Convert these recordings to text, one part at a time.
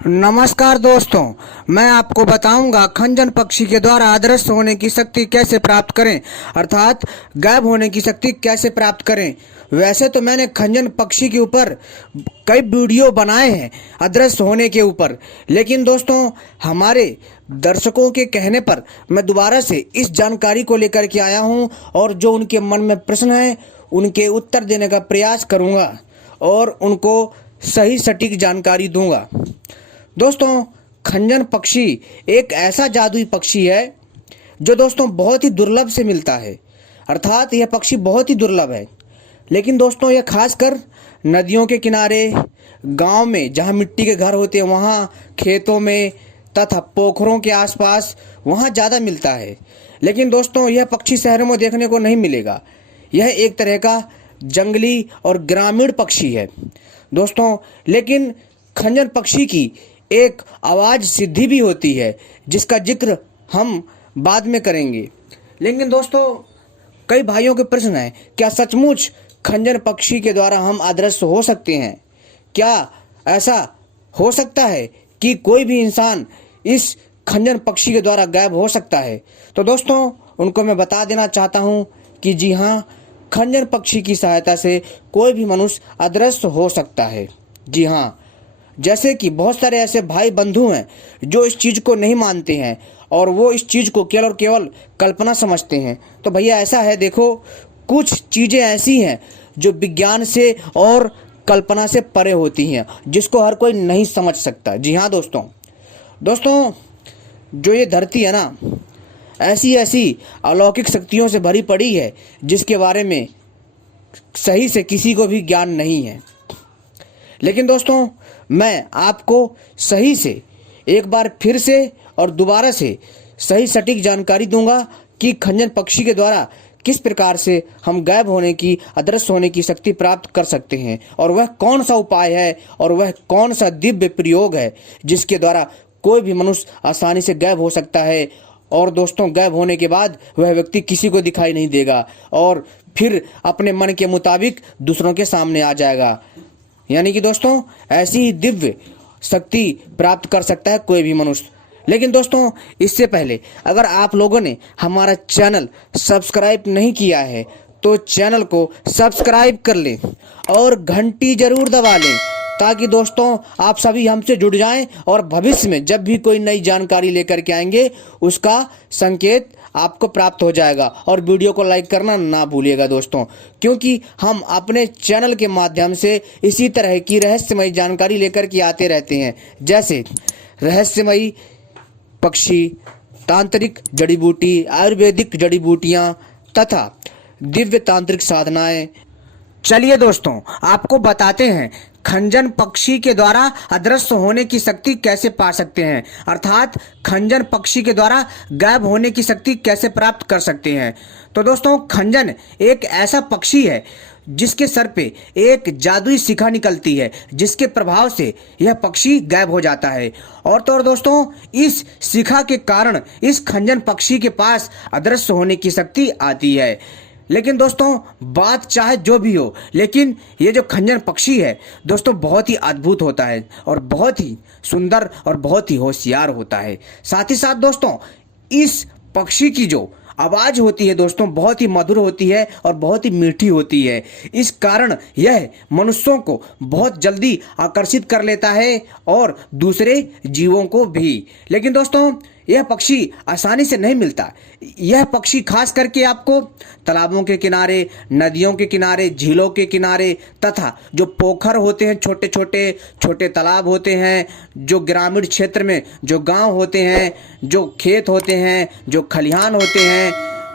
नमस्कार दोस्तों, मैं आपको बताऊंगा खंजन पक्षी के द्वारा अदृश्य होने की शक्ति कैसे प्राप्त करें, अर्थात गायब होने की शक्ति कैसे प्राप्त करें। वैसे तो मैंने खंजन पक्षी के ऊपर कई वीडियो बनाए हैं अदृश्य होने के ऊपर, लेकिन दोस्तों हमारे दर्शकों के कहने पर मैं दोबारा से इस जानकारी को लेकर के आया हूं और जो उनके मन में प्रश्न है उनके उत्तर देने का प्रयास करूंगा और उनको सही सटीक जानकारी दूंगा। दोस्तों, खंजन पक्षी एक ऐसा जादुई पक्षी है जो दोस्तों बहुत ही दुर्लभ से मिलता है, अर्थात यह पक्षी बहुत ही दुर्लभ है। लेकिन दोस्तों यह खासकर नदियों के किनारे, गांव में जहां मिट्टी के घर होते हैं वहां, खेतों में तथा पोखरों के आसपास वहां ज़्यादा मिलता है। लेकिन दोस्तों यह पक्षी शहरों में देखने को नहीं मिलेगा। यह एक तरह का जंगली और ग्रामीण पक्षी है दोस्तों। लेकिन खंजन पक्षी की एक आवाज़ सिद्धि भी होती है जिसका जिक्र हम बाद में करेंगे। लेकिन दोस्तों कई भाइयों के प्रश्न है, क्या सचमुच खंजन पक्षी के द्वारा हम अदृश्य हो सकते हैं? क्या ऐसा हो सकता है कि कोई भी इंसान इस खंजन पक्षी के द्वारा गायब हो सकता है? तो दोस्तों उनको मैं बता देना चाहता हूं कि जी हाँ, खंजन पक्षी की सहायता से कोई भी मनुष्य अदृश्य हो सकता है। जी हाँ, जैसे कि बहुत सारे ऐसे भाई बंधु हैं जो इस चीज़ को नहीं मानते हैं और वो इस चीज़ को केवल और केवल कल्पना समझते हैं। तो भैया ऐसा है, देखो कुछ चीज़ें ऐसी हैं जो विज्ञान से और कल्पना से परे होती हैं जिसको हर कोई नहीं समझ सकता। जी हाँ दोस्तों जो ये धरती है ना, ऐसी ऐसी अलौकिक शक्तियों से भरी पड़ी है जिसके बारे में सही से किसी को भी ज्ञान नहीं है। लेकिन दोस्तों मैं आपको सही से एक बार फिर से और दोबारा से सही सटीक जानकारी दूंगा कि खंजन पक्षी के द्वारा किस प्रकार से हम गायब होने की, अदृश्य होने की शक्ति प्राप्त कर सकते हैं और वह कौन सा उपाय है और वह कौन सा दिव्य प्रयोग है जिसके द्वारा कोई भी मनुष्य आसानी से गायब हो सकता है। और दोस्तों गायब होने के बाद वह व्यक्ति किसी को दिखाई नहीं देगा और फिर अपने मन के मुताबिक दूसरों के सामने आ जाएगा। यानी कि दोस्तों ऐसी ही दिव्य शक्ति प्राप्त कर सकता है कोई भी मनुष्य। लेकिन दोस्तों इससे पहले अगर आप लोगों ने हमारा चैनल सब्सक्राइब नहीं किया है तो चैनल को सब्सक्राइब कर लें और घंटी जरूर दबा लें ताकि दोस्तों आप सभी हमसे जुड़ जाएं और भविष्य में जब भी कोई नई जानकारी लेकर के आएंगे उसका संकेत आपको प्राप्त हो जाएगा। और वीडियो को लाइक करना ना भूलिएगा दोस्तों, क्योंकि हम अपने चैनल के माध्यम से इसी तरह की रहस्यमयी जानकारी लेकर के आते रहते हैं, जैसे रहस्यमयी पक्षी, तांत्रिक जड़ी बूटी, आयुर्वेदिक जड़ी बूटियाँ तथा दिव्य तांत्रिक साधनाएं। चलिए दोस्तों आपको बताते हैं खंजन पक्षी के द्वारा अदृश्य होने की शक्ति कैसे पा सकते हैं, अर्थात खंजन पक्षी के द्वारा गायब होने की शक्ति कैसे प्राप्त कर सकते हैं। तो दोस्तों खंजन एक ऐसा पक्षी है जिसके सर पे एक जादुई शिखा निकलती है जिसके प्रभाव से यह पक्षी गायब हो जाता है। और तो और दोस्तों इस शिखा के कारण इस खंजन पक्षी के पास अदृश्य होने की शक्ति आती है। लेकिन दोस्तों बात चाहे जो भी हो, लेकिन ये जो खंजन पक्षी है दोस्तों बहुत ही अद्भुत होता है और बहुत ही सुंदर और बहुत ही होशियार होता है। साथ ही साथ दोस्तों इस पक्षी की जो आवाज़ होती है दोस्तों बहुत ही मधुर होती है और बहुत ही मीठी होती है। इस कारण यह मनुष्यों को बहुत जल्दी आकर्षित कर लेता है और दूसरे जीवों को भी। लेकिन दोस्तों यह पक्षी आसानी से नहीं मिलता। यह पक्षी खास करके आपको तालाबों के किनारे, नदियों के किनारे, झीलों के किनारे तथा जो पोखर होते हैं, छोटे तालाब होते हैं, जो ग्रामीण क्षेत्र में जो गांव होते हैं, जो खेत होते हैं, जो खलिहान होते हैं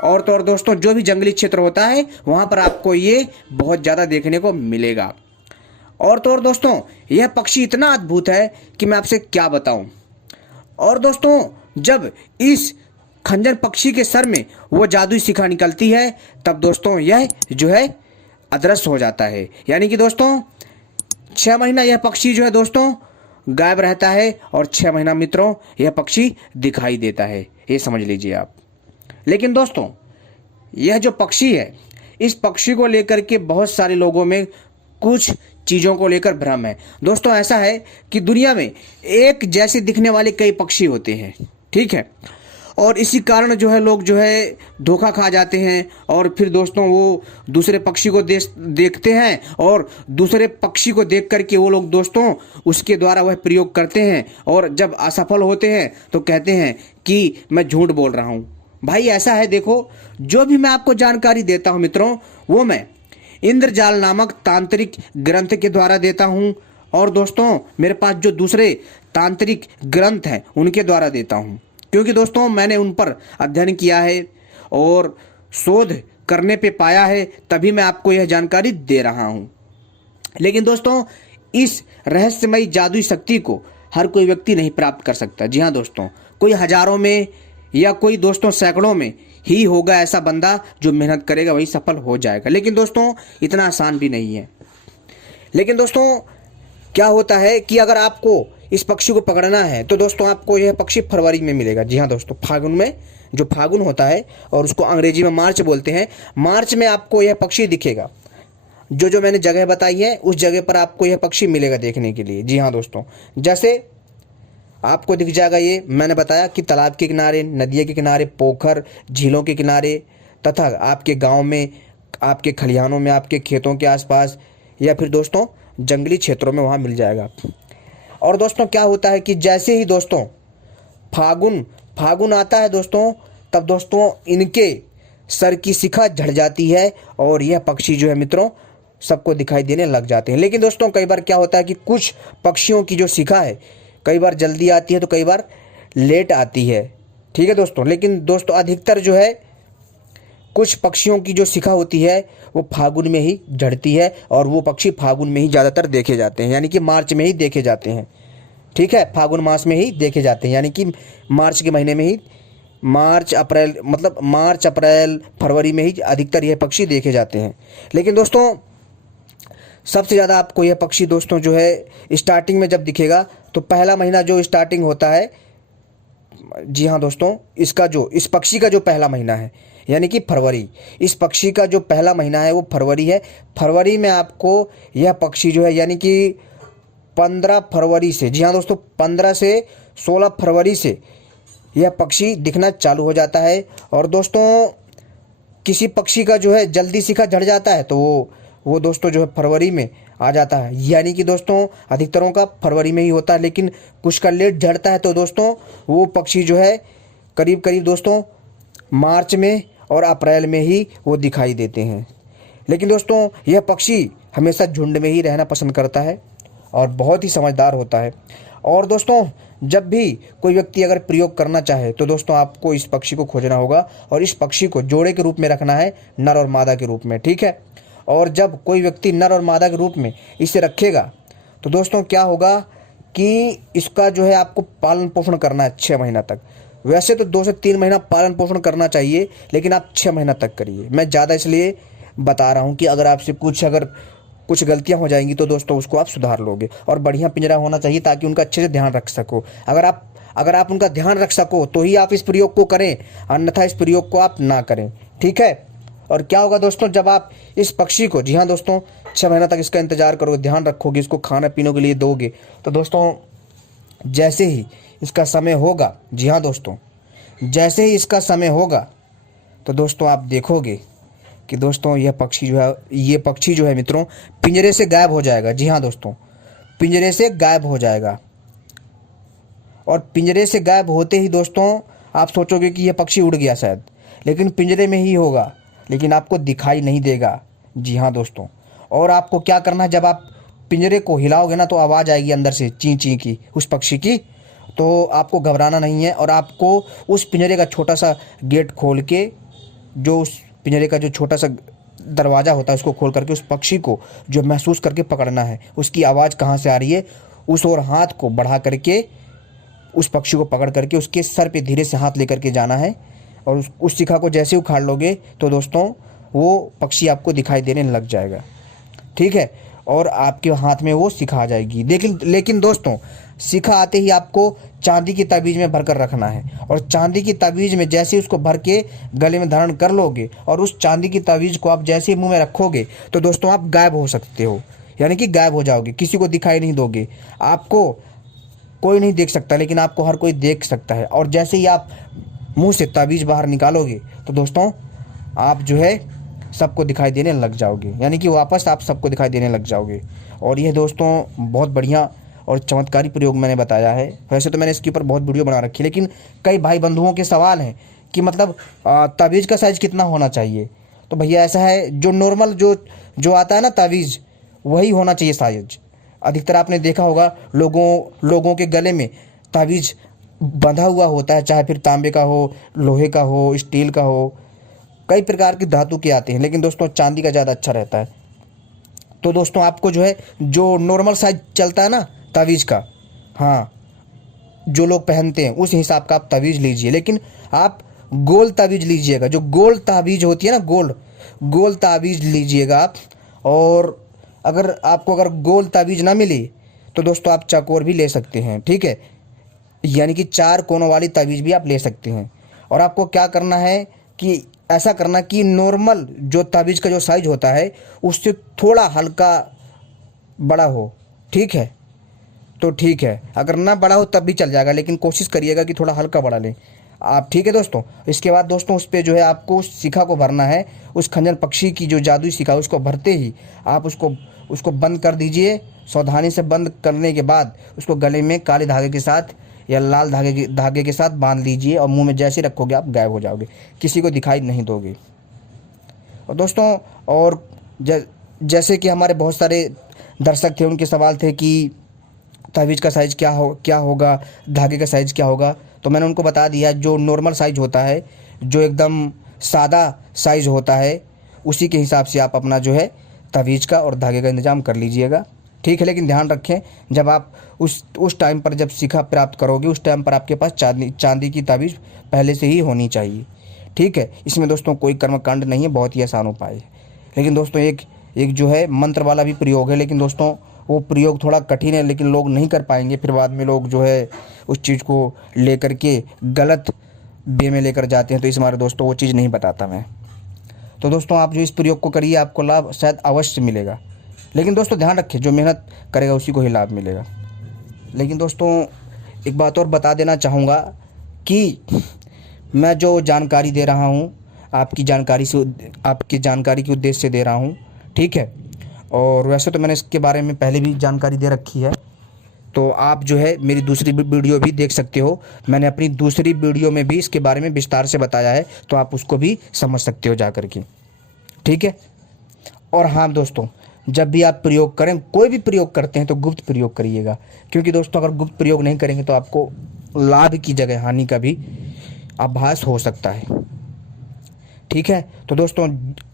और तो और दोस्तों जो भी जंगली क्षेत्र होता है वहाँ पर आपको ये बहुत ज़्यादा देखने को मिलेगा। और तो और दोस्तों यह पक्षी इतना अद्भुत है कि मैं आपसे क्या बताऊँ। और दोस्तों जब इस खंजन पक्षी के सर में वो जादुई शिखा निकलती है तब दोस्तों यह जो है अदृश्य हो जाता है। यानी कि दोस्तों 6 महीना यह पक्षी जो है दोस्तों गायब रहता है और 6 महीना मित्रों यह पक्षी दिखाई देता है, ये समझ लीजिए आप। लेकिन दोस्तों यह जो पक्षी है, इस पक्षी को लेकर के बहुत सारे लोगों में कुछ चीज़ों को लेकर भ्रम है। दोस्तों ऐसा है कि दुनिया में एक जैसे दिखने वाले कई पक्षी होते हैं, ठीक है, और इसी कारण जो है लोग जो है धोखा खा जाते हैं और फिर दोस्तों वो दूसरे पक्षी को देखते हैं और दूसरे पक्षी को देख करके वो लोग दोस्तों उसके द्वारा वह प्रयोग करते हैं और जब असफल होते हैं तो कहते हैं कि मैं झूठ बोल रहा हूँ। भाई ऐसा है, देखो जो भी मैं आपको जानकारी देता हूँ मित्रों वो मैं इंद्रजाल नामक तांत्रिक ग्रंथ के द्वारा देता हूँ और दोस्तों मेरे पास जो दूसरे तांत्रिक ग्रंथ हैं उनके द्वारा देता हूँ, क्योंकि दोस्तों मैंने उन पर अध्ययन किया है और शोध करने पे पाया है, तभी मैं आपको यह जानकारी दे रहा हूँ। लेकिन दोस्तों इस रहस्यमयी जादुई शक्ति को हर कोई व्यक्ति नहीं प्राप्त कर सकता। जी हाँ दोस्तों, कोई हजारों में या कोई दोस्तों सैकड़ों में ही होगा ऐसा बंदा जो मेहनत करेगा वही सफल हो जाएगा, लेकिन दोस्तों इतना आसान भी नहीं है। लेकिन दोस्तों क्या होता है कि अगर आपको इस पक्षी को पकड़ना है तो दोस्तों आपको यह पक्षी फरवरी में मिलेगा। जी हाँ दोस्तों, फागुन में, जो फागुन होता है और उसको अंग्रेजी में मार्च बोलते हैं, मार्च में आपको यह पक्षी दिखेगा। जो मैंने जगह बताई है उस जगह पर आपको यह पक्षी मिलेगा देखने के लिए। जी हाँ दोस्तों, जैसे आपको दिख जाएगा, ये मैंने बताया कि तालाब के किनारे, नदियों के किनारे, पोखर, झीलों के किनारे तथा आपके गांव में, आपके खलिहानों में, आपके खेतों के आसपास या फिर दोस्तों जंगली क्षेत्रों में वहाँ मिल जाएगा। और दोस्तों क्या होता है कि जैसे ही दोस्तों फागुन आता है दोस्तों, तब दोस्तों इनके सर की शिखा झड़ जाती है और यह पक्षी जो है मित्रों सबको दिखाई देने लग जाते हैं। लेकिन दोस्तों कई बार क्या होता है कि कुछ पक्षियों की जो शिखा है कई बार जल्दी आती है तो कई बार लेट आती है, ठीक है दोस्तों। लेकिन दोस्तों अधिकतर जो है कुछ पक्षियों की जो शिखा होती है वो फागुन में ही झड़ती है और वो पक्षी फागुन में ही ज़्यादातर देखे जाते हैं, यानी कि मार्च में ही देखे जाते हैं, ठीक है, फागुन मास में ही देखे जाते हैं, यानी कि मार्च के महीने में ही, मार्च अप्रैल फरवरी में ही अधिकतर यह पक्षी देखे जाते हैं। लेकिन दोस्तों सबसे ज़्यादा आपको यह पक्षी दोस्तों जो है स्टार्टिंग में जब दिखेगा तो पहला महीना जो स्टार्टिंग होता है, जी हाँ दोस्तों, इस पक्षी का जो पहला महीना है यानी कि फरवरी, इस पक्षी का जो पहला महीना है वो फरवरी है। फरवरी में आपको यह पक्षी जो है यानी कि 15 फरवरी से, जी हाँ दोस्तों, 15 से 16 फरवरी से यह पक्षी दिखना चालू हो जाता है। और दोस्तों किसी पक्षी का जो है जल्दी शिखा झड़ जाता है तो वो दोस्तों जो है फरवरी में आ जाता है, यानी कि दोस्तों अधिकतरों का फरवरी में ही होता है। लेकिन कुछ का लेट झड़ता है तो दोस्तों वो पक्षी जो है करीब करीब दोस्तों मार्च में और अप्रैल में ही वो दिखाई देते हैं। लेकिन दोस्तों यह पक्षी हमेशा झुंड में ही रहना पसंद करता है और बहुत ही समझदार होता है। और दोस्तों जब भी कोई व्यक्ति अगर प्रयोग करना चाहे तो दोस्तों आपको इस पक्षी को खोजना होगा और इस पक्षी को जोड़े के रूप में रखना है, नर और मादा के रूप में, ठीक है। और जब कोई व्यक्ति नर और मादा के रूप में इसे रखेगा तो दोस्तों क्या होगा कि इसका जो है आपको पालन पोषण करना है 6 महीना तक। वैसे तो 2 से 3 महीना पालन पोषण करना चाहिए, लेकिन आप 6 महीना तक करिए। मैं ज़्यादा इसलिए बता रहा हूँ कि अगर आपसे कुछ गलतियाँ हो जाएंगी तो दोस्तों उसको आप सुधार लोगे। और बढ़िया पिंजरा होना चाहिए ताकि उनका अच्छे से ध्यान रख सको। अगर आप उनका ध्यान रख सको तो ही आप इस प्रयोग को करें, अन्यथा इस प्रयोग को आप ना करें, ठीक है। और क्या होगा दोस्तों जब आप इस पक्षी को, जी हाँ दोस्तों, 6 महीना तक इसका इंतजार करोगे, ध्यान रखोगे, इसको खाने पीने के लिए दोगे, तो दोस्तों जैसे ही इसका समय होगा, जी हाँ दोस्तों, जैसे ही इसका समय होगा तो दोस्तों आप देखोगे कि दोस्तों ये पक्षी जो है मित्रों पिंजरे से गायब हो जाएगा। जी हाँ दोस्तों, पिंजरे से गायब हो जाएगा। और पिंजरे से गायब होते ही दोस्तों आप सोचोगे कि यह पक्षी उड़ गया शायद, लेकिन पिंजरे में ही होगा, लेकिन आपको दिखाई नहीं देगा। जी हाँ दोस्तों, और आपको क्या करना है, जब आप पिंजरे को हिलाओगे ना तो आवाज़ आएगी अंदर से ची ची की, उस पक्षी की। तो आपको घबराना नहीं है और आपको उस पिंजरे का छोटा सा गेट खोल के, जो उस पिंजरे का जो छोटा सा दरवाज़ा होता है उसको खोल करके उस पक्षी को जो महसूस करके पकड़ना है, उसकी आवाज़ कहाँ से आ रही है, उस ओर हाथ को बढ़ा करके उस पक्षी को पकड़ करके उसके सर पे धीरे से हाथ लेकर के जाना है। और उस शिखा को जैसे उखाड़ लोगे तो दोस्तों वो पक्षी आपको दिखाई देने लग जाएगा, ठीक है। और आपके हाथ में वो शिखा आ जाएगी। लेकिन दोस्तों शिखा आते ही आपको चांदी की ताबीज में भरकर रखना है। और चांदी की ताबीज में जैसे ही उसको भर के गले में धारण कर लोगे और उस चांदी की ताबीज को आप जैसे ही मुंह में रखोगे तो दोस्तों आप गायब हो सकते हो। यानी कि गायब हो जाओगे, किसी को दिखाई नहीं दोगे। आपको कोई नहीं देख सकता, लेकिन आपको हर कोई देख सकता है। और जैसे ही आप मुंह से ताबीज़ बाहर निकालोगे तो दोस्तों आप जो है सबको दिखाई देने लग जाओगे, यानी कि वापस आप सबको दिखाई देने लग जाओगे। और यह दोस्तों बहुत बढ़िया और चमत्कारी प्रयोग मैंने बताया है। वैसे तो मैंने इसके ऊपर बहुत वीडियो बना रखी है, लेकिन कई भाई बंधुओं के सवाल हैं कि मतलब ताबीज़ का साइज़ कितना होना चाहिए। तो भैया ऐसा है, जो नॉर्मल जो आता है ना ताबीज़, वही होना चाहिए साइज। अधिकतर आपने देखा होगा लोगों के गले में ताबीज़ बंधा हुआ होता है, चाहे फिर तांबे का हो, लोहे का हो, स्टील का हो, कई प्रकार की धातु के आते हैं, लेकिन दोस्तों चांदी का ज़्यादा अच्छा रहता है। तो दोस्तों आपको जो है जो नॉर्मल साइज चलता है ना ताबीज़ का, हाँ, जो लोग पहनते हैं उस हिसाब का आप ताबीज़ लीजिए। लेकिन आप गोल ताबीज़ लीजिएगा, जो गोल ताबीज़ होती है ना, गोल ताबीज़ लीजिएगा आप। और अगर गोल ताबीज़ ना मिली तो दोस्तों आप चौकोर भी ले सकते हैं, ठीक है, यानी कि 4 कोनों वाली ताबीज़ भी आप ले सकते हैं। और आपको क्या करना है कि ऐसा करना कि नॉर्मल जो ताबीज़ का जो साइज होता है उससे थोड़ा हल्का बड़ा हो, ठीक है, तो ठीक है। अगर ना बड़ा हो तब भी चल जाएगा, लेकिन कोशिश करिएगा कि थोड़ा हल्का बड़ा लें आप, ठीक है दोस्तों। इसके बाद दोस्तों उस पर जो है आपको उस शिखा को भरना है, उस खंजन पक्षी की जो जादुई शिखा, उसको भरते ही आप उसको बंद कर दीजिए। सावधानी से बंद करने के बाद उसको गले में काले धागे के साथ या लाल धागे के साथ बांध लीजिए, और मुंह में जैसे रखोगे आप गायब हो जाओगे, किसी को दिखाई नहीं दोगे। और दोस्तों और जैसे कि हमारे बहुत सारे दर्शक थे, उनके सवाल थे कि ताबीज़ का साइज़ क्या होगा, धागे का साइज़ क्या होगा। तो मैंने उनको बता दिया, जो नॉर्मल साइज़ होता है, जो एकदम सादा साइज़ होता है, उसी के हिसाब से आप अपना जो है ताबीज़ का और धागे का इंतज़ाम कर लीजिएगा, ठीक है। लेकिन ध्यान रखें, जब आप उस टाइम पर जब शिखा प्राप्त करोगे, उस टाइम पर आपके पास चांदी की ताबीज़ पहले से ही होनी चाहिए, ठीक है। इसमें दोस्तों कोई कर्मकांड नहीं है, बहुत ही आसान उपाय है। लेकिन दोस्तों एक जो है मंत्र वाला भी प्रयोग है, लेकिन दोस्तों वो प्रयोग थोड़ा कठिन है, लेकिन लोग नहीं कर पाएंगे। फिर बाद में लोग जो है उस चीज़ को लेकर के गलत वे में लेकर जाते हैं, तो इस मारे दोस्तों वो चीज़ नहीं बताता मैं। तो दोस्तों आप जो इस प्रयोग को करिए, आपको लाभ शायद अवश्य मिलेगा। लेकिन दोस्तों ध्यान रखिए, जो मेहनत करेगा उसी को ही लाभ मिलेगा। लेकिन दोस्तों एक बात और बता देना चाहूँगा कि मैं जो जानकारी दे रहा हूँ आपकी जानकारी के उद्देश्य से दे रहा हूँ, ठीक है। और वैसे तो मैंने इसके बारे में पहले भी जानकारी दे रखी है, तो आप जो है मेरी दूसरी वीडियो भी देख सकते हो। मैंने अपनी दूसरी वीडियो में भी इसके बारे में विस्तार से बताया है, तो आप उसको भी समझ सकते हो जा कर के, ठीक है। और हाँ दोस्तों, जब भी आप प्रयोग करें, कोई भी प्रयोग करते हैं तो गुप्त प्रयोग करिएगा, क्योंकि दोस्तों अगर गुप्त प्रयोग नहीं करेंगे तो आपको लाभ की जगह हानि का भी आभास हो सकता है, ठीक है। तो दोस्तों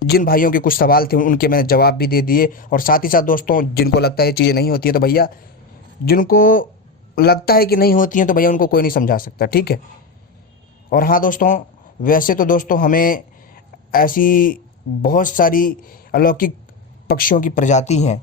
जिन भाइयों के कुछ सवाल थे उनके मैंने जवाब भी दे दिए। और साथ ही साथ दोस्तों जिनको लगता है ये चीज़ें नहीं होती है, तो भैया जिनको लगता है कि नहीं होती हैं तो भैया उनको कोई नहीं समझा सकता, ठीक है। और हाँ दोस्तों, वैसे तो दोस्तों हमें ऐसी बहुत सारी अलौकिक पक्षियों की प्रजाति हैं